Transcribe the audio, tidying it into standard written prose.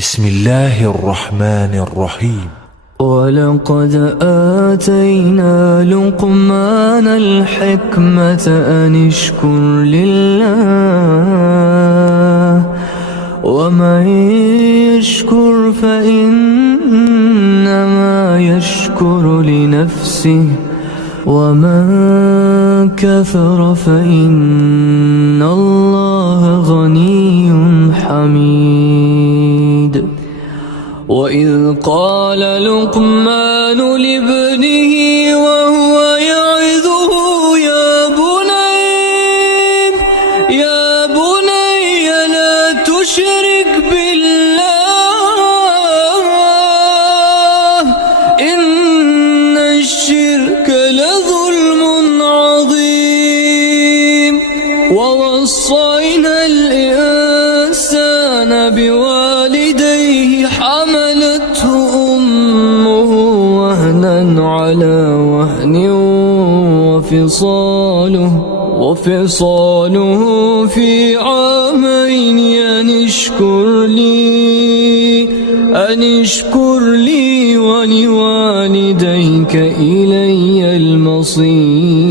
بسم الله الرحمن الرحيم. ولقد آتينا لقمان الحكمة أن اشكر لله ومن يشكر فإنما يشكر لنفسه ومن كفر فإن الله غني حميد. وإذ قال لقمان لابنه وهو يعظه يا بني لا تشرك بالله إن الشرك لظلم عظيم. ووصينا الإنسان بوالديه حملته أمه وهنا على وهن وفصاله في عامين أن اشكر لي ولوالديك إلي المصير.